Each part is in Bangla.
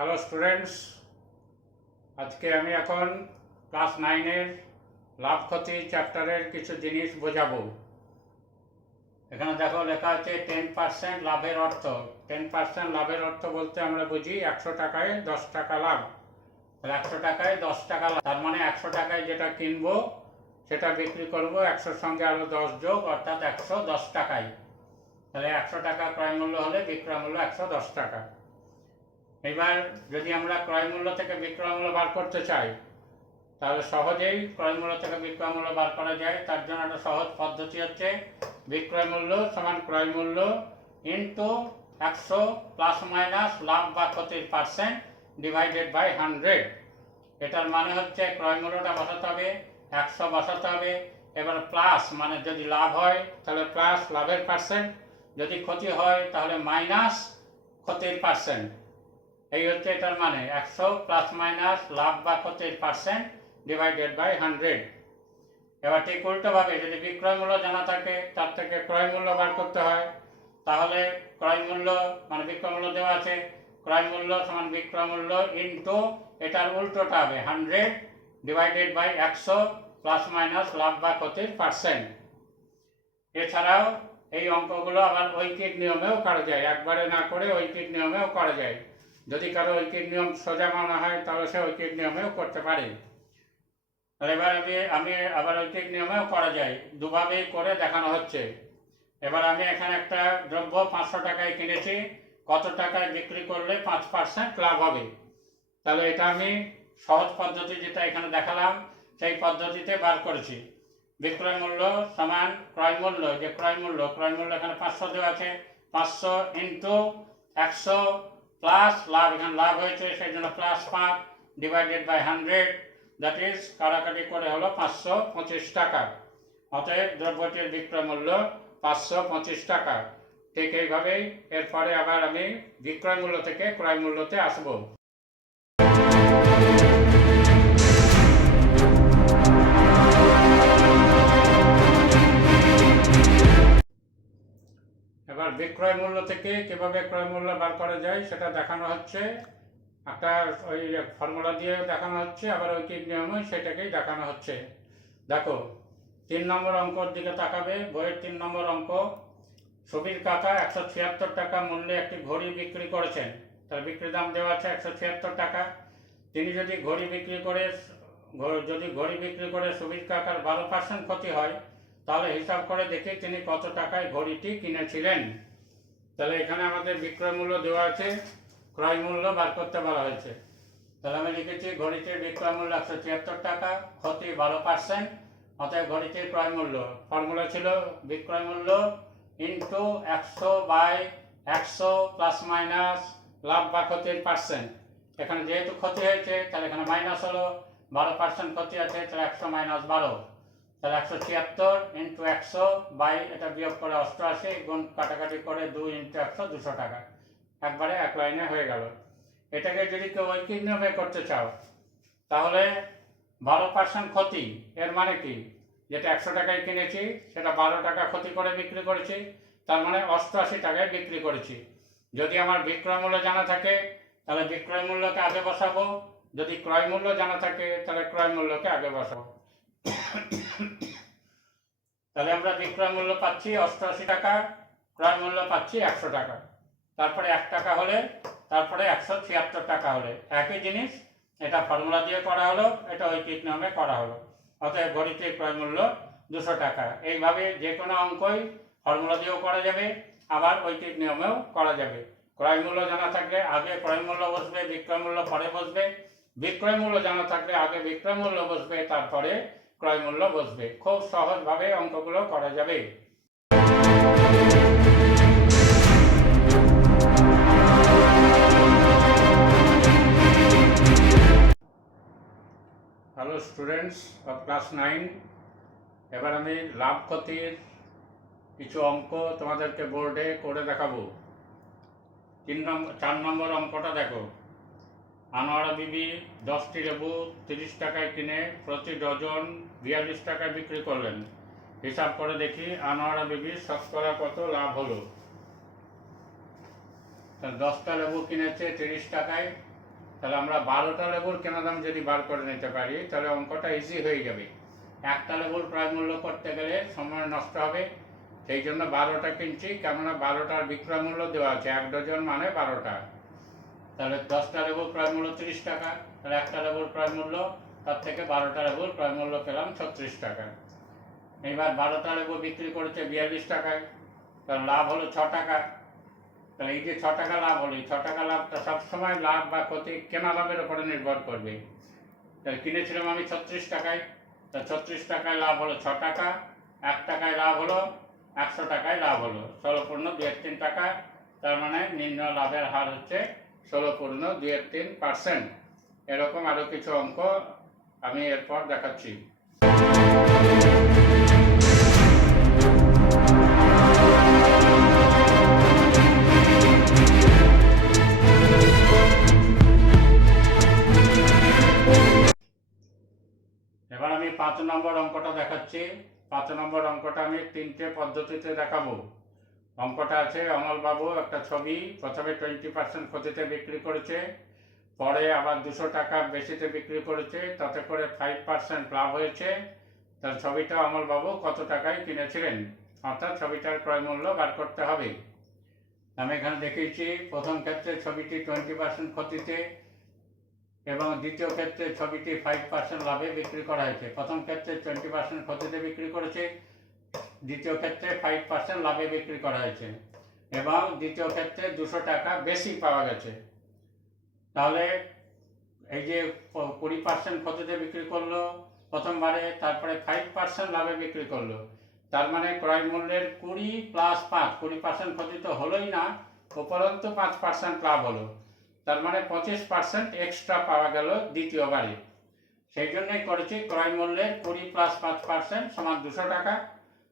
হ্যালো স্টুডেন্টস, আজকে আমি এখন ক্লাস 9-এর লাভ ক্ষতি চ্যাপ্টারের কিছু জিনিস বোঝাবো। এখানে দেখো লেখা আছে 10% লাভের অর্থ। 10% লাভের অর্থ বলতে আমরা বুঝি 100 টাকায় 10 টাকা লাভ। তাহলে 100 টাকায় 10 টাকা লাভ, তার মানে 100 টাকায় যেটা কিনবো সেটা বিক্রি করব 100-র সঙ্গে আরও 10 যোগ, অর্থাৎ 110 টাকায়। তাহলে 100 টাকা ক্রয় মূল্য হলে বিক্রয় মূল্য 110 টাকা। এবার যদি আমরা ক্রয় মূল্য থেকে বিক্রয় মূল্য বার করতে চাই, তাহলে সহজেই ক্রয় মূল্য থেকে বিক্রয় মূল্য বার করা যায়। তার জন্য একটা সহজ পদ্ধতি হচ্ছে বিক্রয় মূল্য সমান ক্রয় মূল্য ইন্টু 100 প্লাস মাইনাস লাভ বা ক্ষতির পার্সেন্ট ডিভাইডেড বাই 100। এটার মানে হচ্ছে ক্রয় মূল্যটা বসাতে হবে, 100 বসাতে হবে, এবার প্লাস মানে যদি লাভ হয় তাহলে প্লাস লাভের পার্সেন্ট, যদি ক্ষতি হয় তাহলে মাইনাস ক্ষতির পার্সেন্ট। এই হচ্ছে এটার মানে 100 প্লাস মাইনাস লাভ বা ক্ষতির পার্সেন্ট ডিভাইডেড বাই 100। এবার ঠিক উল্টোভাবে যদি বিক্রয় মূল্য জানা থাকে তার থেকে ক্রয় মূল্য বার করতে হয়, তাহলে ক্রয় মূল্য মানে বিক্রয় মূল্য দেওয়া আছে, ক্রয় মূল্য সমান বিক্রয় মূল্য ইন্টু এটার উল্টোটা হবে 100 ডিভাইডেড বাই 100 প্লাস মাইনাস লাভ বা ক্ষতির পার্সেন্ট। এছাড়াও এই অঙ্কগুলো আবার ঐকিক নিয়মেও করা যায়, একবারে না করে ঐকিক নিয়মেও করা যায়। যদি কারো ঐকিক নিয়ম সোজা মনে হয় তাহলে সে ঐকিক নিয়মেও করতে পারে। তাহলে এবার আমি আবার ঐকিক নিয়মেও করা যায়, দুভাবেই করে দেখানো হচ্ছে। এবার আমি এখানে একটা দ্রব্য 500 টাকায় কিনেছি, কত টাকায় বিক্রি করলে 5% লাভ হবে। তাহলে এটা আমি সহজ পদ্ধতি যেটা এখানে দেখালাম সেই পদ্ধতিতে বার করেছি। বিক্রয় মূল্য সমান ক্রয় মূল্য, যে ক্রয় মূল্য এখানে 500 দেওয়া আছে, 500 ইন্টু 100 প্লাস লাভ, এখানে লাভ হয়েছে সেই জন্য plus 5 divided by 100, that is কাটাকাটি করে হলো 525 টাকা। অতএব দ্রব্যটির বিক্রয় মূল্য 525 টাকা। ঠিক এইভাবেই এরপরে আবার আমি বিক্রয় মূল্য থেকে ক্রয় মূল্যতে আসবো। এবার বিক্রয় মূল্য থেকে কিভাবে ক্রয় মূল্য বার করা যায় সেটা দেখানো হচ্ছে, একটা ওই ফর্মুলা দিয়ে দেখানো হচ্ছে, আবার ঐকিক নিয়মে সেটাকেই দেখানো হচ্ছে। দেখো 3 নম্বর অঙ্কর দিকে তাকাবে, বইয়ের 3 নম্বর অঙ্ক। সুবীর কাকা 176 টাকা মূল্যে একটি ঘড়ি বিক্রি করেছেন, তার বিক্রি দাম দেওয়া আছে 176 টাকা। তিনি যদি ঘড়ি বিক্রি করে সুবীর কাকার 12% ক্ষতি হয়, তাহলে হিসাব করে দেখি তিনি কত টাকায় ঘড়িটি কিনেছিলেন। তাহলে এখানে আমাদের বিক্রয় মূল্য দেওয়া আছে, ক্রয় মূল্য বার করতে বলা হয়েছে। তাহলে আমি লিখেছি ঘড়িটির বিক্রয় মূল্য 176 টাকা, ক্ষতি 12%, অতএব ঘড়িটির ক্রয় মূল্য ফর্মুলা ছিল বিক্রয় মূল্য ইন্টু 100 বাই 100 প্লাস মাইনাস লাভ বা ক্ষতির পার্সেন্ট। এখানে যেহেতু ক্ষতি হয়েছে তাহলে এখানে মাইনাস হলো, 12% ক্ষতি আছে তাহলে 100 মাইনাস 12, তাহলে 176 ইন্টু 100 বাই এটা বিয়োগ করে 88 গুণ কাটাকাটি করে 2 ইন্টু 100 200 টাকা, একবারে এক লাইনে হয়ে গেল। এটাকে যদি কেউ ঐকিক নিয়মে করতে চাও তাহলে 12% ক্ষতি এর মানে কি, যেটা 100 টাকায় কিনেছি সেটা 12 টাকা ক্ষতি করে বিক্রি করেছি, তার মানে 88 টাকায় বিক্রি করেছি। যদি আমার বিক্রয় মূল্য জানা থাকে তাহলে বিক্রয় মূল্যকে আগে বসাবো, যদি ক্রয় মূল্য জানা থাকে তাহলে ক্রয় মূল্যকে আগে বসাবো। তাহলে আমরা বিক্রয় মূল্য পাচ্ছি 88 টাকা, ক্রয় মূল্য পাচ্ছি 100 টাকা, তারপরে 1 টাকা হলে তারপরে 176 টাকা হলে একই জিনিস। এটা ফর্মুলা দিয়ে করা হলো, এটা ঐকিক নিয়মে করা হলো। অতএব ঘড়িটির ক্রয় মূল্য 200 টাকা। এইভাবে যে কোনো অঙ্কই ফর্মুলা দিয়েও করা যাবে, আবার ঐকিক নিয়মেও করা যাবে। ক্রয় মূল্য জানা থাকলে আগে ক্রয় মূল্য বসবে, বিক্রয় মূল্য পরে বসবে। বিক্রয় মূল্য জানা থাকলে আগে বিক্রয় মূল্য বসবে, তারপরে ক্রয় মূল্য বসবে। খুব সহজভাবে অঙ্কগুলো করা যাবে। হ্যালো স্টুডেন্টস অফ ক্লাস 9, এবার আমি লাভ ক্ষতির কিছু অঙ্ক তোমাদেরকে বোর্ডে করে দেখাবো। 4 নম্বর অঙ্কটা দেখো। আনোয়ারা বিবি 10টি লেবু 30 টাকায় কিনে প্রতি ডজন 42 টাকায় বিক্রি করলেন। হিসাব করে দেখি আনোয়ারা বিবির শতকরা কত লাভ হলো। 10টা লেবু কিনেছে 30 টাকায়, তাহলে আমরা 12টা লেবুর কেনা দাম যদি বার করে নিতে পারি তাহলে অঙ্কটা ইজি হয়ে যাবে। একটা লেবুর ক্রয় মূল্য করতে গেলে সময় নষ্ট হবে, সেই জন্য 12টা কিনছি, কেননা 12টার বিক্রয় মূল্য দেওয়া আছে, 1 ডজন মানে 12টা। তাহলে 10টা লেবুর ক্রয় মূল্য 30 টাকা, তাহলে একটা লেবুর ক্রয় মূল্য, তার থেকে 12টা লেবুর ক্রয় মূল্য পেলাম 36 টাকা। এবার 12টা লেবু বিক্রি করেছে 42 টাকায়, তার লাভ হলো 6 টাকা। তাহলে এই যে 6 টাকা লাভ হলো, এই 6 টাকা লাভটা সবসময় লাভ বা ক্ষতি কেনা লাভের উপরে নির্ভর করবে। তাহলে কিনেছিলাম আমি 36 টাকায়, তা 36 টাকায় লাভ হলো 6 টাকা, 1 টাকায় লাভ হলো, 100 টাকায় লাভ হলো 16.23 টাকা। তার মানে নির্ণয় লাভের হার হচ্ছে 16.23%। এরকম আরও কিছু অঙ্ক আমি এরপর দেখাচ্ছি। এবার আমি 5 নম্বর অঙ্কটা দেখাচ্ছি। 5 নম্বর অঙ্কটা আমি 3টে পদ্ধতিতে দেখাবো। অঙ্কটা আছে, অমলবাবু একটা ছবি প্রথমে 20% ক্ষতিতে বিক্রি করেছে, পরে আবার 200 টাকা বেশিতে বিক্রি করেছে, তাতে করে 5% লাভ হয়েছে। তার ছবিটা অমলবাবু কত টাকায় কিনেছিলেন, অর্থাৎ ছবিটার ক্রয় মূল্য বার করতে হবে। আমি এখানে দেখিয়েছি প্রথম ক্ষেত্রে ছবিটি 20% ক্ষতিতে এবং দ্বিতীয় ক্ষেত্রে ছবিটি 5% লাভে বিক্রি করা হয়েছে। প্রথম ক্ষেত্রে 20% ক্ষতিতে বিক্রি করেছে, দ্বিতীয় ক্ষেত্রে 5% লাভে বিক্রি করা হয়েছে এবং দ্বিতীয় ক্ষেত্রে 200 টাকা বেশি পাওয়া গেছে। তাহলে এই যে 20% ক্ষতিতে বিক্রি করলো প্রথমবারে, তারপরে 5% লাভে বিক্রি করলো, তার মানে ক্রয় মূল্যের 20 + 5, 20% ক্ষতি তো হলোই না, উপরন্তু 5% লাভ হলো, তার মানে 25% এক্সট্রা পাওয়া গেল দ্বিতীয়বারে। সেই জন্যই করেছি ক্রয় মূল্যের 20 + 5% সমান 200 টাকা,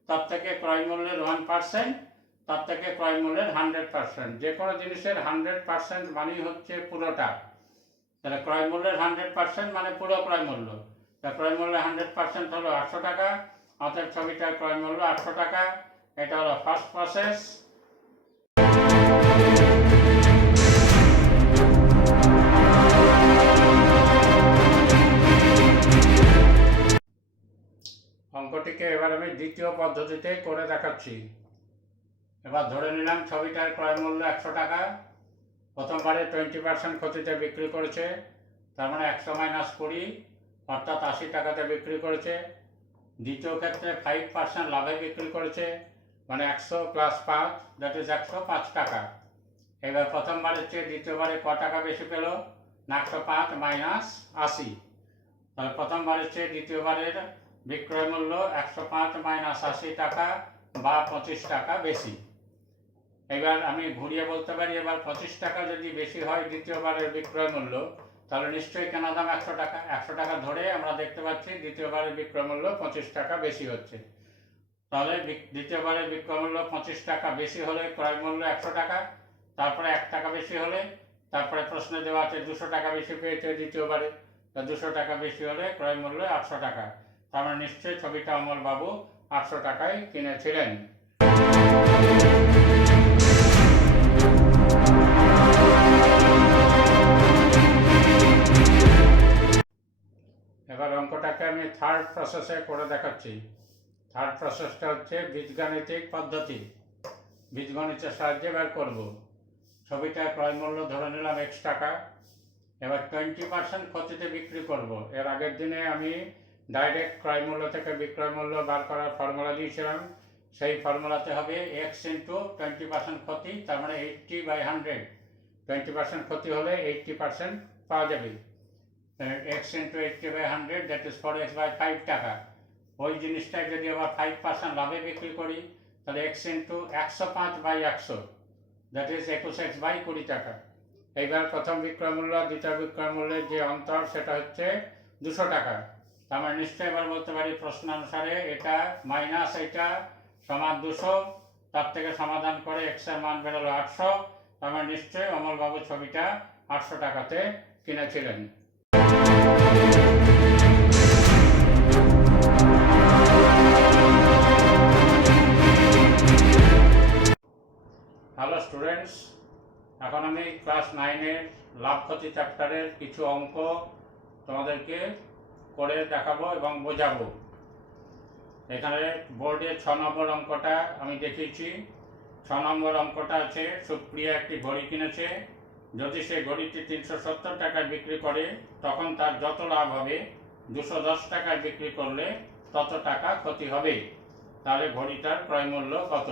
তার থেকে ক্রয় মূল্যের 1%, তার থেকে ক্রয় মূল্যের 100%। যে কোনো জিনিসের 100% মানেই হচ্ছে পুরোটা। তাহলে ক্রয় মূল্যের 100% মানে পুরো ক্রয় মূল্য। তা ক্রয় মূল্যের 100% হলো 800 টাকা, অর্থাৎ ছবিটার ক্রয় মূল্য 800 টাকা। এটা হলো ফার্স্ট প্রসেস। অঙ্কটিকে এবার আমি দ্বিতীয় পদ্ধতিতে করে দেখাচ্ছি। এবার ধরে নিলাম ছবিটার ক্রয় মূল্য 100 টাকা, প্রথমবারে 20% ক্ষতিতে বিক্রি করেছে, তার মানে 100 - 20 অর্থাৎ 80 টাকাতে বিক্রি করেছে। দ্বিতীয় ক্ষেত্রে 5% লাভে বিক্রি করেছে, মানে 100 + 5 দ্যাট ইজ 105 টাকা। এবার প্রথমবারের চেয়ে দ্বিতীয়বারে ক টাকা বেশি পেল না, 105 - 80। তাহলে প্রথমবারের চেয়ে দ্বিতীয়বারের বিক্রয় মূল্য 105 - 80 টাকা বা 25 টাকা বেশি। এবার আমি ঘুরিয়ে বলতে পারি, এবার 25 টাকা যদি বেশি হয় দ্বিতীয়বারের বিক্রয় মূল্য, তাহলে নিশ্চয়ই কেনা দাম 100 টাকা। 100 টাকা ধরে আমরা দেখতে পাচ্ছি দ্বিতীয়বারের বিক্রয় মূল্য 25 টাকা বেশি হচ্ছে। তাহলে দ্বিতীয়বারের বিক্রয় মূল্য 25 টাকা বেশি হলে ক্রয় মূল্য 100 টাকা, তারপরে 1 টাকা বেশি হলে, তারপরে প্রশ্নে দেওয়া আছে 200 টাকা বেশি পেয়েছে দ্বিতীয়বারে, তা 200 টাকা বেশি হলে ক্রয় মূল্য 800 টাকা। তার মানে নিশ্চয়ই ছবিটা অমলবাবু 800 টাকায় কিনেছিলেন। এবার অঙ্কটাকে আমি থার্ড প্রসেসে করে দেখাচ্ছি। থার্ড প্রসেসটা হচ্ছে বীজগাণিতিক পদ্ধতি। বীজগণিতের সাহায্যে বের করব। ছবিটার ক্রয় মূল্য ধরে নিলাম x টাকা, এবার 20% ক্ষতিতে বিক্রি করব। এর আগের দিনে আমি ডাইরেক্ট ক্রয় মূল্য থেকে বিক্রয় মূল্য বার করার ফর্মুলা দিয়েছিলাম। সেই ফর্মুলাতে হবে x × 20% ক্ষতি, তার মানে 80/100। 20% ক্ষতি হলে 80% পাওয়া যাবে। x × 80/100 দ্যাট ইজ 4x/5 টাকা। ওই জিনিসটাই যদি আবার 5% লাভে বিক্রি করি, তাহলে x × 105/100 দ্যাট ইজ 21x/20 টাকা। এইবার প্রথম বিক্রয় মূল্য দ্বিতীয় বিক্রয় মূল্যের যে অন্তর সেটা হচ্ছে 200 টাকা। তার মানে নিশ্চয়ই এবার বলতে পারি প্রশ্নানুসারে এটা মাইনাস এটা সমান 200, তার থেকে সমাধান করে x এর মান বেরোলো 800। তার মানে নিশ্চয়ই অমলবাবু ছবিটা 800 টাকাতে কিনেছিলেন। হ্যালো স্টুডেন্টস, এখন আমি ক্লাস 9-এর লাভ ক্ষতি চ্যাপ্টারের কিছু অঙ্ক তোমাদেরকে করে দেখাবো এবং বোঝাবো। এখানে বোর্ডে 6 নম্বর অঙ্কটা আমি দেখিয়েছি। 6 নম্বর অঙ্কটা আছে, সুপ্রিয়া একটি ঘড়ি কিনেছে। যদি সে ঘড়িটি 370 টাকায় বিক্রি করে তখন তার যত লাভ হবে 210 টাকায় বিক্রি করলে তত টাকা ক্ষতি হবে। তাহলে ঘড়িটার ক্রয় মূল্য কত?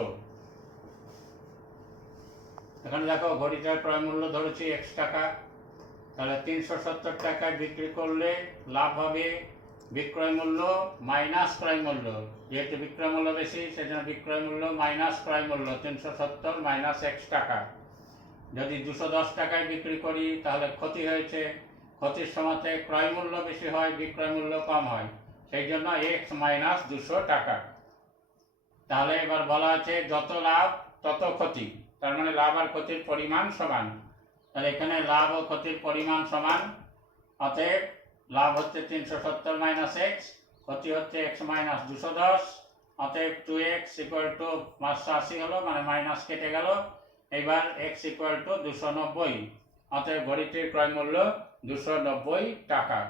এখানে দেখো ঘড়িটার ক্রয় মূল্য ধরেছি x টাকা। তাহলে 370 টাকায় বিক্রি করলে লাভ হবে বিক্রয় মূল্য মাইনাস ক্রয় মূল্য। যেহেতু বিক্রয় মূল্য বেশি সেজন্য বিক্রয় মূল্য মাইনাস ক্রয় মূল্য 370 মাইনাস x টাকা। যদি 210 টাকায় বিক্রি করি তাহলে ক্ষতি হয়েছে। ক্ষতির সময়তে ক্রয় মূল্য বেশি হয়, বিক্রয় মূল্য কম হয়, সেই জন্য x মাইনাস 200 টাকা। তাহলে এবার বলা আছে যত লাভ তত ক্ষতি, তার মানে লাভ আর ক্ষতির পরিমাণ সমান। তাহলে এখানে লাভ ও ক্ষতির পরিমাণ সমান, অতএব লাভ হচ্ছে 370 মাইনাস x, ক্ষতি হচ্ছে x মাইনাস 210, অতএব 2x ইকুয়াল টু 580 হলো, মানে মাইনাস কেটে গেল। এবার x ইকুয়াল টু 290, অতএব ঘড়িটির ক্রয় মূল্য 290 টাকা।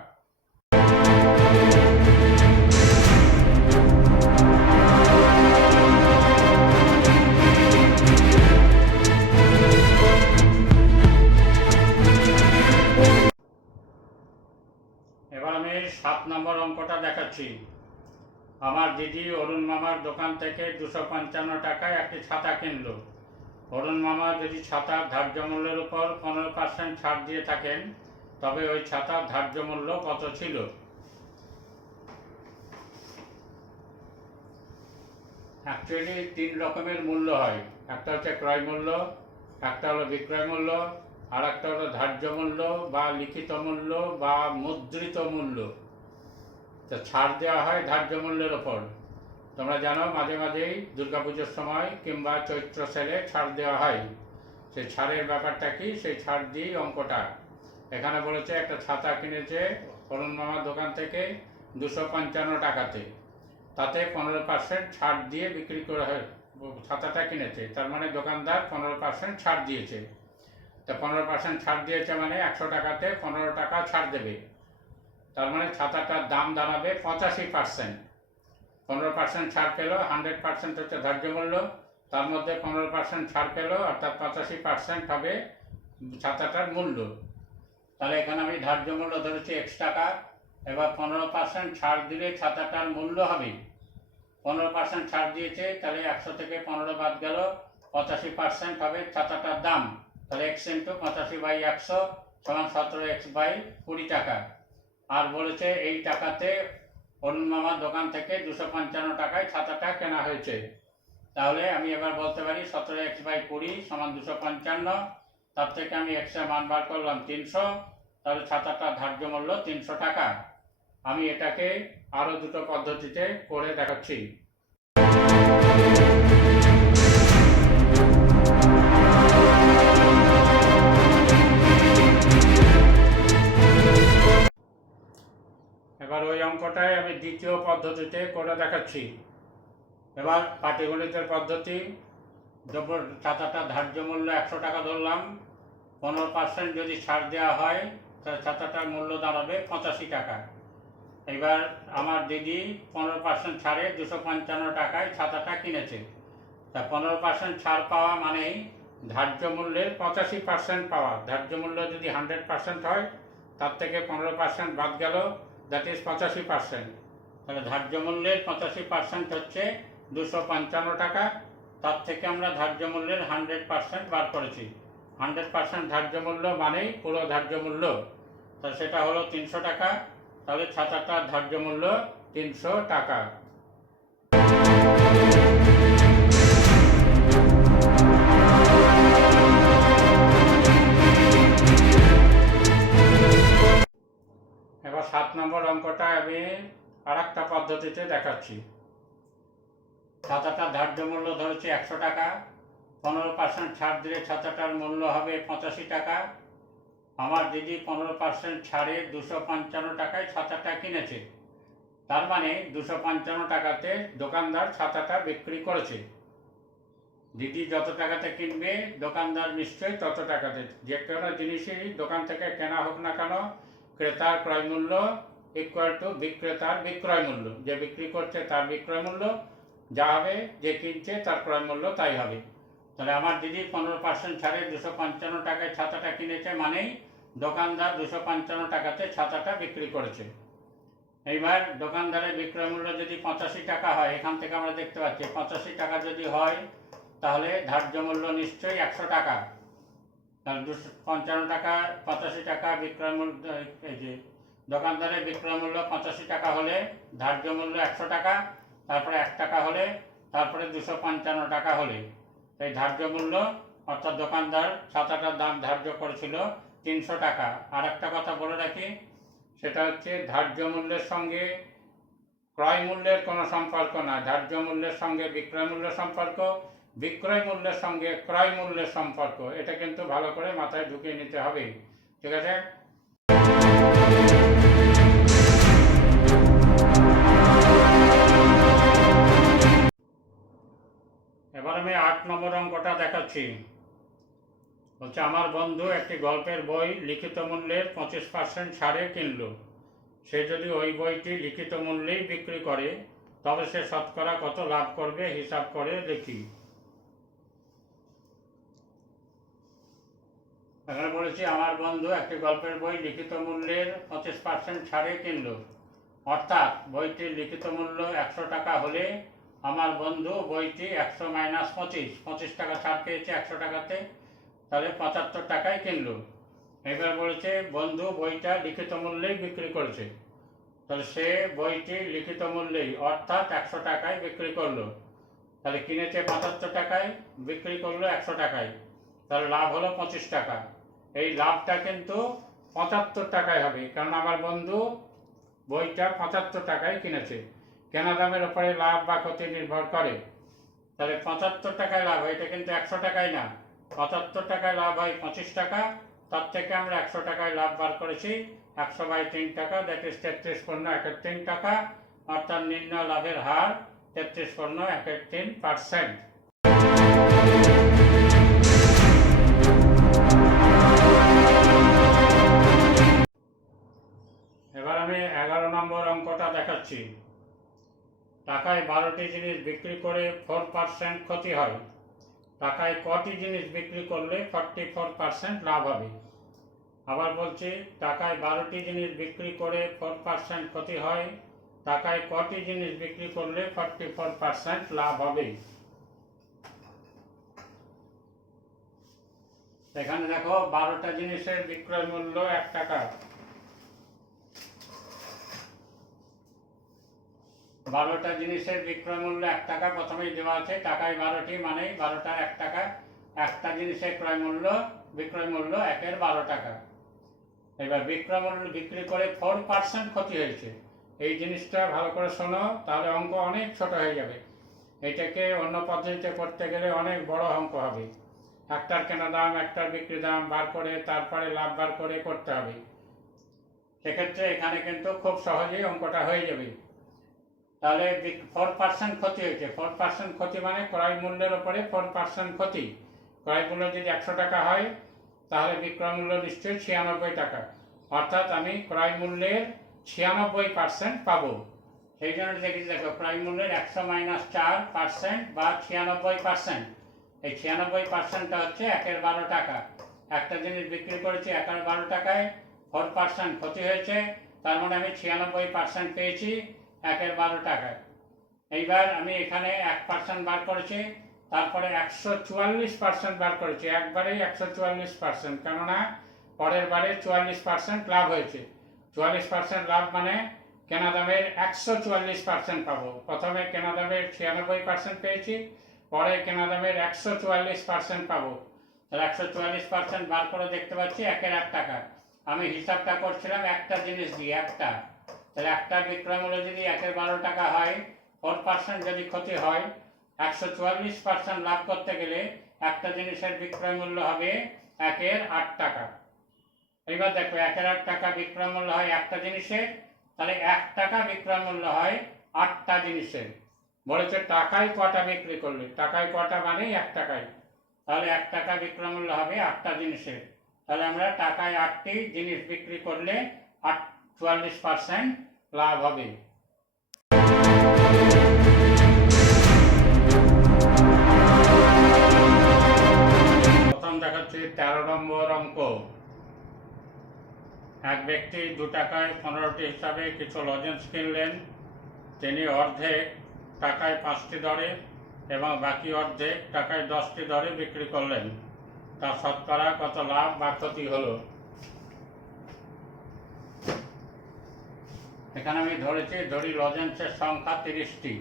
এবার আমি 7 নম্বর অঙ্কটা দেখাচ্ছি। আমার দিদি অরুণ মামার দোকান থেকে 255 টাকায় একটি ছাতা কিনলো। অরুণ মামা যদি ছাতার ধার্য মূল্যের উপর 15% ছাড় দিয়ে থাকেন তবে ওই ছাতার ধার্য মূল্য কত ছিল? অ্যাকচুয়ালি 3 রকমের মূল্য হয়। একটা হচ্ছে ক্রয় মূল্য, একটা হলো বিক্রয় মূল্য, আর একটা হলো ধার্য মূল্য বা লিখিত মূল্য বা মুদ্রিত মূল্য। তো ছাড় দেওয়া হয় ধার্য মূল্যের ওপর। তোমরা জানো মাঝে মাঝেই দুর্গাপুজোর সময় কিংবা চৈত্র সেলে ছাড় দেওয়া হয়। সেই ছাড়ের ব্যাপারটা কি, সেই ছাড় দিয়েই অঙ্কটা। এখানে বলেছে একটা ছাতা কিনেছে অরুণ মামার দোকান থেকে 255 টাকাতে, তাতে 15% ছাড় দিয়ে বিক্রি করা হয়। ছাতাটা কিনেছে, তার মানে দোকানদার 15% ছাড় দিয়েছে। তো 15% ছাড় দিয়েছে মানে 100 টাকাতে 15 টাকা ছাড় দেবে। তার মানে ছাতাটার দাম দাঁড়াবে 85%। 15% ছাড় পেল, 100% হচ্ছে ধার্য মূল্য, তার মধ্যে 15% ছাড় পেল, অর্থাৎ 85% হবে ছাতাটার মূল্য। তাহলে এখানে আমি ধার্য মূল্য ধরেছি x টাকা। এবার 15% ছাড় দিলে ছাতাটার মূল্য হবে, 15% ছাড় দিয়েছে, তাহলে 100 থেকে 15 বাদ গেল, 85% হবে ছাতাটার দাম। তাহলে x ইন্টু 85/100 সমান 17x বাই 20 টাকা। আর বলেছে এই টাকাতে অরুণ মামার দোকান থেকে 255 টাকায় ছাতাটা কেনা হয়েছে। তাহলে আমি এবার বলতে পারি 17x বাই 20 সমান 255। তার থেকে আমি x এর মান বার করলাম 300, তাহলে ছাতাটার ধার্য মূল্য 300 টাকা। আমি এটাকে আরও দুটো পদ্ধতিতে করে দেখাচ্ছি। এবার ওই অঙ্কটাই আমি দ্বিতীয় পদ্ধতিতে করে দেখাচ্ছি। এবার পাটিগণিতের পদ্ধতি। ছাতাটা ধার্য মূল্য 100 টাকা ধরলাম, 15% যদি ছাড় দেওয়া হয় তাহলে ছাতাটার মূল্য দাঁড়াবে 85 টাকা। এবার আমার দিদি 15% ছাড়ে 255 টাকায় ছাতাটা কিনেছে। তা 15% ছাড় পাওয়া মানেই ধার্য মূল্যের 85% পাওয়া। ধার্য মূল্য যদি 100% হয় তার থেকে 15% বাদ গেল, দ্যাট ইজ 85%। তাহলে ধার্য মূল্যের 85% হচ্ছে 255 টাকা। তার থেকে আমরা ধার্য মূল্যের 100% বার করেছি। 100% ধার্য মূল্য মানেই পুরো ধার্য মূল্য, তাহলে সেটা হলো 300 টাকা। তাহলে ছাতাটার ধার্য মূল্য 300 টাকা। এবার 7 নম্বর অঙ্কটা আমি আর একটা পদ্ধতিতে দেখাচ্ছি। ছাতাটার ধার্য মূল্য ধরেছি 100 টাকা, 15% ছাড় দিলে ছাতাটার মূল্য হবে 85 টাকা। আমার দিদি 15% ছাড়ে 255 টাকায় ছাতাটা কিনেছে। তার মানে 255 টাকাতে দোকানদার ছাতাটা বিক্রি করেছে। দিদি যত টাকাতে কিনবে দোকানদার নিশ্চয়ই তত টাকাতে। যে কোনো জিনিসই দোকান থেকে কেনা হোক না কেন, ক্রেতার ক্রয় মূল্য ইকুয়াল টু বিক্রেতার বিক্রয় মূল্য। যে বিক্রি করছে তার বিক্রয় মূল্য যা হবে, যে কিনছে তার ক্রয় মূল্য তাই হবে। তাহলে আমার দিদি 15% ছাড়ে 255 টাকায় ছাতাটা কিনেছে, মানেই দোকানদার 255 টাকাতে ছাতাটা বিক্রি করেছে। এইবার দোকানদারের বিক্রয় মূল্য যদি 85 টাকা হয়, এখান থেকে আমরা দেখতে পাচ্ছি 85 টাকা যদি হয় তাহলে ধার্য মূল্য নিশ্চয়ই 100 টাকা। তাহলে 255 টাকা 85 টাকা বিক্রয় মূল্য, এই যে দোকানদারের বিক্রয় মূল্য 85 টাকা হলে ধার্য মূল্য 100 টাকা, তারপরে 1 টাকা হলে, তারপরে 255 টাকা হলে এই ধার্য মূল্য, অর্থাৎ দোকানদার ছাতাটার দাম ধার্য করেছিল 300 টাকা। আর একটা কথা বলে রাখি, সেটা হচ্ছে ধার্য মূল্যের সঙ্গে ক্রয় মূল্যের কোনো সম্পর্ক না। ধার্য মূল্যের সঙ্গে বিক্রয় মূল্য সম্পর্ক, বিক্রয় মূল্যের সঙ্গে ক্রয় মূল্যের সম্পর্ক। এটা কিন্তু ভালো করে মাথায় ঢুকিয়ে নিতে হবে, ঠিক আছে? এবার আমি 8 নম্বর অঙ্কটা দেখাচ্ছি। বলছে আমার বন্ধু একটি গল্পের বই লিখিত মূল্যের 25% ছাড়ে কিনল। সে যদি ওই বইটি লিখিত মূল্যেই বিক্রি করে তবে সে শতকরা কত লাভ করবে, হিসাব করে লিখি। এখানে বলেছি আমার বন্ধু একটি গল্পের বই লিখিত মূল্যের 25% ছাড়ে কিনল, অর্থাৎ বইটির লিখিত মূল্য 100 টাকা হলে আমার বন্ধু বইটি 100 মাইনাস 25 টাকা ছাড় পেয়েছে 100 টাকাতে, তাহলে 75 টাকায় কিনল। এবার বলেছে বন্ধু বইটা লিখিত মূল্যেই বিক্রি করেছে, তাহলে সে বইটি লিখিত মূল্যেই অর্থাৎ 100 টাকায় বিক্রি করলো। তাহলে কিনেছে 75 টাকায়, বিক্রি করলো 100 টাকায়, তাহলে লাভ হলো 25 টাকা। এই লাভটা কিন্তু 75 টাকায় হবে, কারণ আমার বন্ধু বইটা 75 টাকায় কিনেছে। কেনা দামের উপরে লাভ বা ক্ষতি নির্ভর করে। তাহলে 75 টাকায় লাভ, এটা কিন্তু 100 টাকায় না। 75 টাকায় লাভ হয় 25 টাকা, তার থেকে আমরা 100 টাকায় লাভ বার করেছি। 100/3 টাকা, দ্যাট ইজ 33.1 টাকা, অর্থাৎ নির্ণয় লাভের হার 33.1%। এবার আমি 11 নম্বর অঙ্কটা দেখাচ্ছি। টাকায় 12টি জিনিস বিক্রি করে 4% ক্ষতি হয়, টাকায় কটি জিনিস বিক্রি করলে 44% লাভ হবে? আবার বলছি, টাকায় 12টি জিনিস বিক্রি করে 4% ক্ষতি হয়, টাকায় কটি জিনিস বিক্রি করলে 44% লাভ হবে? এখানে দেখো 12টা জিনিসের বিক্রয় মূল্য 1 টাকা। 12টা জিনিসের বিক্রয় মূল্য 1 টাকা প্রথমেই দেওয়া আছে। টাকায় 12টি মানেই 12টার 1 টাকা। একটা জিনিসের ক্রয় মূল্য, বিক্রয় মূল্য 1-এর 12 টাকা। এবার বিক্রয় মূল্য বিক্রি করে 4% ক্ষতি হয়েছে। এই জিনিসটা ভালো করে শোনো, তাহলে অঙ্ক অনেক ছোট হয়ে যাবে। এটাকে অন্য পদ্ধতিতে করতে গেলে অনেক বড় অঙ্ক হবে। একটার কেনা দাম, একটার বিক্রি দাম বার করে তারপরে লাভ বার করে করতে হবে। সেক্ষেত্রে এখানে কিন্তু খুব সহজেই অঙ্কটা হয়ে যাবে। তাহলে 4% ক্ষতি হয়েছে। 4% ক্ষতি মানে ক্রয় মূল্যের উপরে 4% ক্ষতি। ক্রয় মূল্য যদি 100 টাকা হয় তাহলে বিক্রয় মূল্য নিশ্চয়ই 96 টাকা, অর্থাৎ আমি ক্রয় মূল্যের 96% পাবো। সেই জন্য দেখেছি, দেখো ক্রয় মূল্যের 100 - 4% বা 96%। এই 96%টা হচ্ছে 1-এর 12 টাকা। একটা জিনিস বিক্রি করেছি 1-এর 12 টাকায়, 4% ক্ষতি হয়েছে, তার মানে আমি 96% পেয়েছি 1-এর 12 টাকায়। এইবার আমি এখানে 1% বার করেছি, তারপরে 144% বার করেছি। একবারেই 144%, কেননা পরের বারে 44% লাভ হয়েছে। 44% লাভ মানে কেনা দামের 144% পাবো। প্রথমে কেনা দামের 96% পেয়েছি, পরে কেনা দামের 144% পাবো। তাহলে 144% বার করে দেখতে পাচ্ছি 1-এর 1 টাকা। আমি হিসাবটা করছিলাম একটা জিনিস দিয়ে, একটা। তাহলে একটা বিক্রয় মূল্য যদি 1-এর 12 টাকা হয়, 4% যদি ক্ষতি হয়, 144% লাভ করতে গেলে একটা জিনিসের বিক্রয় মূল্য হবে 1-এর 8 টাকা। এবার দেখো 1-এর 8 টাকা বিক্রয় মূল্য হয় একটা জিনিসের, তাহলে 1 টাকা বিক্রয় মূল্য হয় 8টা জিনিসের। বলেছে টাকায় কটা বিক্রি করলে, টাকায় কটা মানে 1 টাকায়, তাহলে 1 টাকা বিক্রয় মূল্য হবে 8টা জিনিসের, তাহলে আমরা টাকায় 8টি জিনিস বিক্রি করলে 44% লাভ হবে। প্রথম দেখাচ্ছি 13 নম্বর অঙ্ক। এক ব্যক্তি 2 টাকায় 15টি হিসাবে কিছু লজেন্স কিনলেন। তিনি অর্ধেক টাকায় 5টি দরে এবং বাকি অর্ধেক টাকায় 10টি দরে বিক্রি করলেন। তার শতকরা কত লাভ বা ক্ষতি হলো? এখানে আমি ধরি লজেন্সের সংখ্যা 30টি।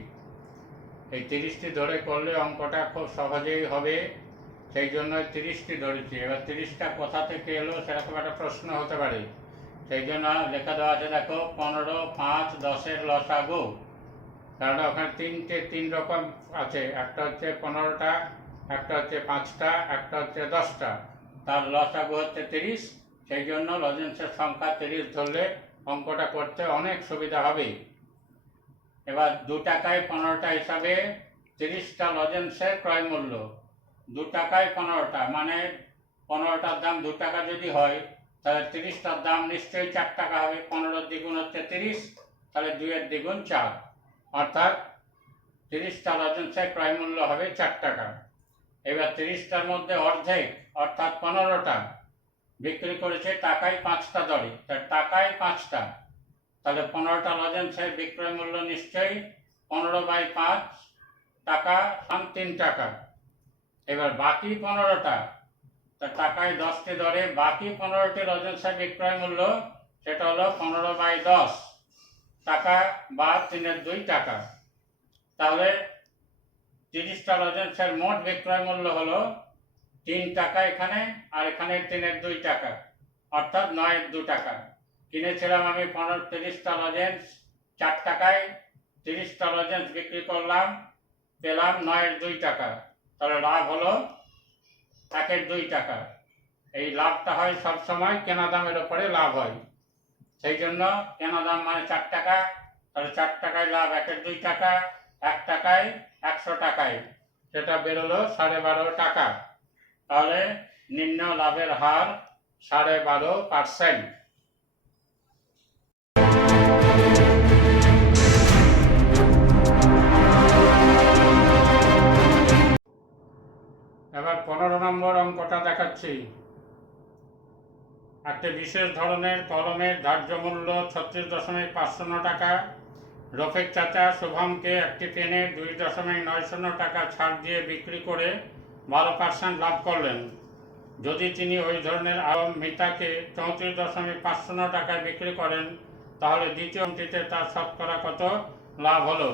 এই 30টি ধরে করলে অঙ্কটা খুব সহজেই হবে, সেই জন্য 30টি ধরেছি। এবার 30টা কোথা থেকে এলো সেরকম একটা প্রশ্ন হতে পারে, সেই জন্য লেখা দেওয়া আছে, দেখো 15, 5, 10-এর লসাগু। কারণ ওখানে 3 রকম আছে, একটা হচ্ছে 15টা, একটা হচ্ছে 5টা, একটা হচ্ছে 10টা, তার লসাগু হচ্ছে 30। সেই জন্য লজেন্সের সংখ্যা 30 ধরলে অঙ্কটা করতে অনেক সুবিধা হবে। এবার 2 টাকায় 15টা হিসাবে 30টা লজেন্সের ক্রয় মূল্য। 2 টাকায় 15টা মানে 15টার দাম 2 টাকা যদি হয়, তাহলে 30টার দাম নিশ্চয়ই 4 টাকা হবে। 15 দ্বিগুণ হচ্ছে 30, তাহলে 2-এর দ্বিগুণ 4, অর্থাৎ 30টা লজেন্সের ক্রয় মূল্য হবে 4 টাকা। এবার 30টার মধ্যে অর্ধেক অর্থাৎ 15টা বিক্রি করেছে টাকায় 5টা দরে, টাকায় 5টা, তাহলে 15টা লজেন্সের বিক্রয় মূল্য নিশ্চয়ই 15/5 টাকা 3 টাকা। এবার বাকি 15টা, টাকায় 10টি দরে বাকি 15টি লজেন্সের বিক্রয় মূল্য, সেটা হলো 15/10 টাকা বা 3/2 টাকা। তাহলে 30টা লজেন্সের মোট বিক্রয় মূল্য হলো 3 টাকা এখানে, আর এখানে 3/2 টাকা, অর্থাৎ 9/2 টাকা। কিনেছিলাম আমি 30টা লজেন্স 4 টাকায়, 30টা লজেন্স বিক্রি করলাম, পেলাম 9/2 টাকা, তাহলে লাভ হলো 1/2 টাকা। এই লাভটা হয় সবসময় কেনা দামের উপরে লাভ হয়, সেই জন্য কেনা দাম মানে 4 টাকা, তাহলে 4 টাকায় লাভ 1/2 টাকা, 1 টাকায় 100 টাকায়, সেটা বেরোলো 12.5 টাকা। তাহলে নিম্ন লাভের হার 12.5%। এবার 15 নম্বর অঙ্কটা দেখাচ্ছি। একটি বিশেষ ধরনের কলমের ধার্য মূল্য 36.50 টাকা। রফিক চাচা শুভমকে একটি পেনে 2.90 টাকা ছাড় দিয়ে বিক্রি করে 12% লাভ করলেন। যদি তিনি ওই ধরনের আলম মিতাকে 34.50 টাকায় বিক্রি করেন, তাহলে দ্বিতীয় অঙ্কটিতে তার শতকরা কত লাভ হলো?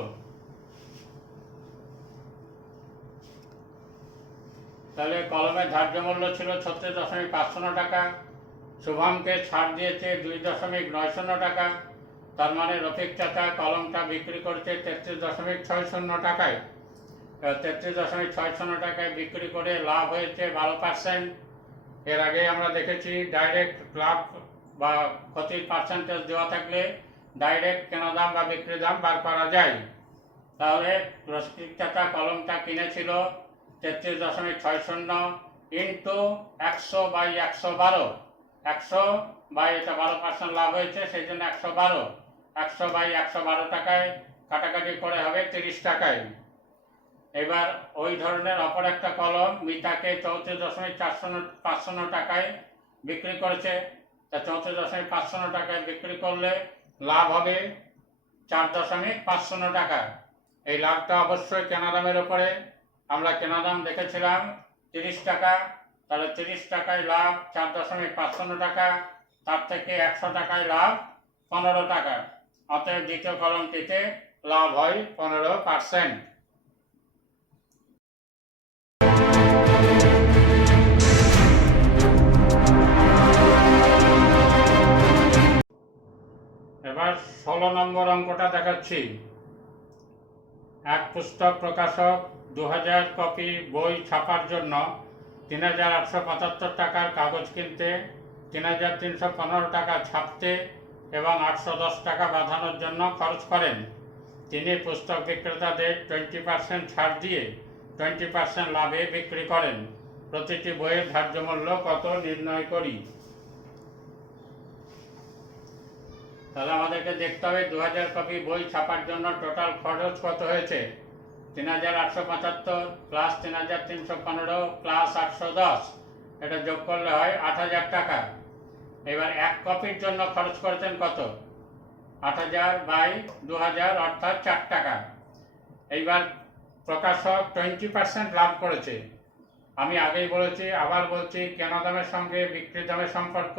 তাহলে কলমের ধার্য মূল্য ছিল 36.50 টাকা, শুভমকে ছাড় দিয়েছে 2.90 টাকা, তার মানে রফিক চাচা কলমটা বিক্রি করছে 33.60 টাকায়। 33.60 টাকায় বিক্রি করে লাভ হয়েছে 12%। এর আগে আমরা দেখেছি ডাইরেক্ট লাভ বা ক্ষতির পার্সেন্টেজ দেওয়া থাকলে ডাইরেক্ট কেনা দাম বা বিক্রি দাম বার করা যায়। তাহলে রফিক চাচা কলমটা কিনেছিল 33.60 ইন্টু 100/112, 100/এটা 12% লাভ হয়েছে, সেই জন্য 112, 100/112 টাকায় কাটাকাটি করে হবে 30 টাকায়। এবার ওই ধরনের অপর একটা কলম মিতাকে 34.50 টাকায় বিক্রি করেছে, তা 34.50 টাকায় বিক্রি করলে লাভ হবে 4.50 টাকা। এই লাভটা অবশ্যই কেনা দামের উপরে। আমরা কেনা দাম দেখেছিলাম 30 টাকা, তাহলে 30 টাকায় লাভ 4.50 টাকা, তার থেকে 100 টাকায় লাভ 15 টাকা, অতএব দ্বিতীয় কলমটিতে লাভ হয় 15%। এবার 16 নম্বর অঙ্কটা দেখাচ্ছি। এক পুস্তক প্রকাশক 2000 কপি বই ছাপার জন্য 3875 টাকার কাগজ কিনতে, 3315 টাকা ছাপতে এবং 810 টাকা বাঁধানোর জন্য খরচ করেন। তিনি পুস্তক বিক্রেতাদের 20% ছাড় দিয়ে 20% লাভে বিক্রি করেন। প্রতিটি বইয়ের ধার্য মূল্য কত নির্ণয় করি। তাহলে আমাদেরকে দেখতে হবে 2000 কপি বই ছাপার জন্য টোটাল খরচ কত হয়েছে। 3875 প্লাস 3315 প্লাস 810, এটা যোগ করলে হয় 8000 টাকা। এবার এক কপির জন্য খরচ করেছেন কত, 8000 বাই 2000 অর্থাৎ 4 টাকা। এইবার প্রকাশক 20% লাভ করেছে। আমি আগেই বলেছি, আবার বলছি, কেনা দামের সঙ্গে বিক্রি দামের সম্পর্ক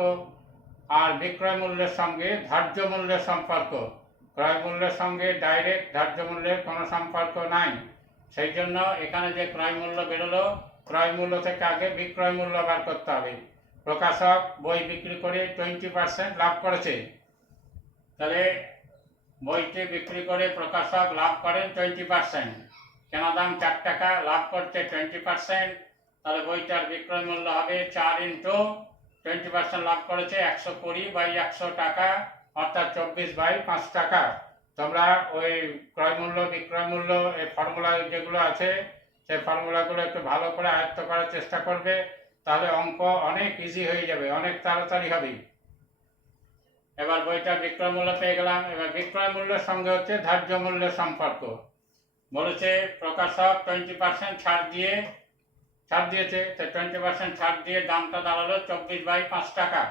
আর বিক্রয় মূল্যের সঙ্গে ধার্য মূল্যের সম্পর্ক। ক্রয় মূল্যের সঙ্গে ডাইরেক্ট ধার্য মূল্যের কোনো সম্পর্ক নাই। সেই জন্য এখানে যে ক্রয় মূল্য বেরোলো, ক্রয় মূল্য থেকে আগে বিক্রয় মূল্য বার করতে হবে। প্রকাশক বই বিক্রি করে 20% লাভ করেছে, তাহলে বইটি বিক্রি করে প্রকাশক লাভ করেন 20%। কেনা দাম 4 টাকা, লাভ করছে 20%, তাহলে বইটার বিক্রয় মূল্য হবে 4 ইন্টু 20% লাভ করেছে 120 বাই 100 টাকা, অর্থাৎ 24 বাই 5 টাকা। তোমরা ওই ক্রয় মূল্য বিক্রয় মূল্য এই ফর্মুলা যেগুলো আছে সেই ফর্মুলাগুলো একটু ভালো করে আয়ত্ত করার চেষ্টা করবে, তাহলে অঙ্ক অনেক ইজি হয়ে যাবে, অনেক তাড়াতাড়ি হবে। এবার বইটার বিক্রয় মূল্য পেয়ে গেলাম। এবার বিক্রয় মূল্যের সঙ্গে হচ্ছে ধার্য মূল্যের সম্পর্ক। বলেছে প্রকাশক 20% ছাড় দিয়েছে, তো 20% ছাড় দিয়ে দামটা দাঁড়ালো 24 বাই 5 টাকা।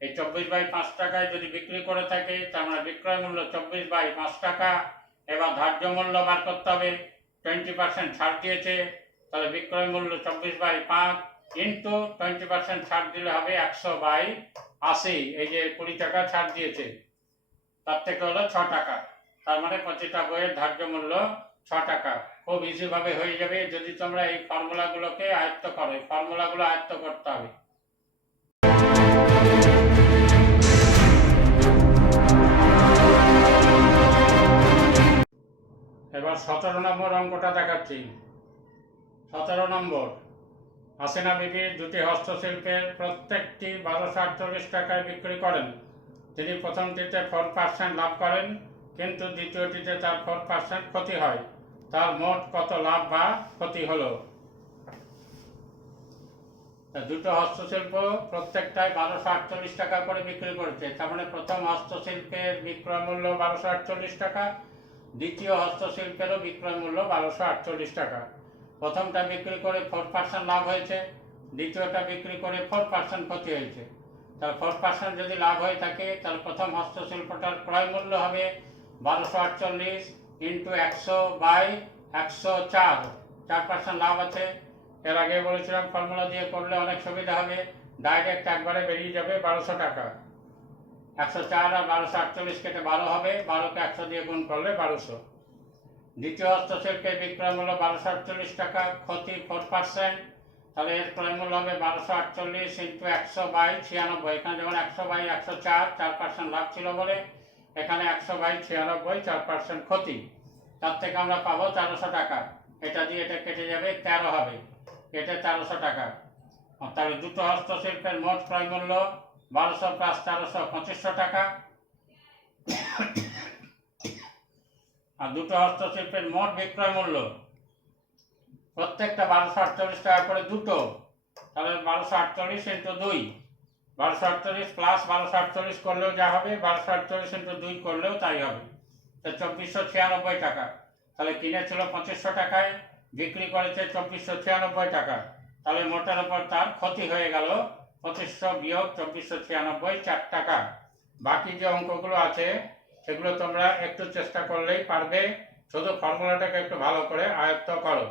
এই 24 বাই 5 টাকায় যদি বিক্রি করে থাকে, তার মানে বিক্রয় মূল্য 24 বাই 5 টাকা। এবার ধার্য মূল্য বার করতে হবে, 20% ছাড় দিয়েছে, তাহলে বিক্রয় মূল্য 24 বাই 5 ইন্টু 20% ছাড় দিলে হবে 100 বাই 80। এই যে 20 টাকা ছাড় দিয়েছে, তার থেকে হলো 6 টাকা, তার মানে প্রতিটা বইয়ের ধার্য মূল্য 6 টাকা। খুব ইজিভাবে হয়ে যাবে যদি তোমরা এই ফর্মুলাগুলোকে আয়ত্ত করো। এই ফর্মুলাগুলো আয়ত্ত করতে হবে। এবার 17 নম্বর অঙ্কটা দেখাচ্ছি। 17 নম্বর, হাসিনা বিবি দুটি হস্তশিল্পের প্রত্যেকটি 1248 টাকায় বিক্রি করেন। তিনি প্রথমটিতে 4% লাভ করেন, কিন্তু দ্বিতীয়টিতে তার 4% ক্ষতি হয়। তার মোট কত লাভ বা ক্ষতি হলো। দুটো হস্তশিল্প প্রত্যেকটাই 1248 টাকা করে বিক্রি করেছে, তার মানে প্রথম হস্তশিল্পের বিক্রয় মূল্য 1248 টাকা, দ্বিতীয় হস্তশিল্পেরও বিক্রয় মূল্য 1248 টাকা। প্রথমটা বিক্রি করে 4% লাভ হয়েছে, দ্বিতীয়টা বিক্রি করে 4% ক্ষতি হয়েছে। তাহলে 4% যদি লাভ হয়ে থাকে, তাহলে প্রথম হস্তশিল্পটার ক্রয় মূল্য হবে 1248 ইন্টু 100 বাই 104, 4% লাভ আছে। এর আগে বলেছিলাম ফর্মুলা দিয়ে করলে অনেক সুবিধা হবে, ডাইরেক্ট একবারে বেরিয়ে যাবে 1200 টাকা। 104 আর 1248 কেটে 12 হবে, 12কে 100 দিয়ে গুণ করলে 1200। দ্বিতীয় হস্তশিল্পের বিক্রয় মূল্য 1248 টাকা, ক্ষতি 4%, তাহলে এর ক্রয় মূল্য হবে 1248 ইন্টু 100 বাই 96। এখানে যেমন 100 বাই 104, 4% লাভ ছিল বলে এখানে 100 বাই 96, 4% ক্ষতি। তার থেকে আমরা পাবো 1300 টাকা। এটা দিয়ে এটা কেটে যাবে, 13 হবে, কেটে 1300 টাকা। তাহলে দুটো হস্তশিল্পের মোট ক্রয় মূল্য 1200 প্লাস 1300, 2500 টাকা। আর দুটো হস্তশিল্পের মোট বিক্রয় মূল্য প্রত্যেকটা 1248 টাকা করে দুটো, তাহলে 1248 ইন্টু 2, 1248 প্লাস 1248 করলেও যা হবে, 1248 ইন্টু 2 করলেও তাই হবে। তো 2496 টাকা। তাহলে কিনেছিল 2500 টাকায়, বিক্রি করেছে 2496 টাকা, তাহলে মোটের ওপর তার ক্ষতি হয়ে গেল 2500 বিয়োগ 2496, 4 টাকা। বাকি যে অঙ্কগুলো আছে সেগুলো তোমরা একটু চেষ্টা করলেই পারবে, শুধু ফর্মুলাটাকে একটু ভালো করে আয়ত্ত করো।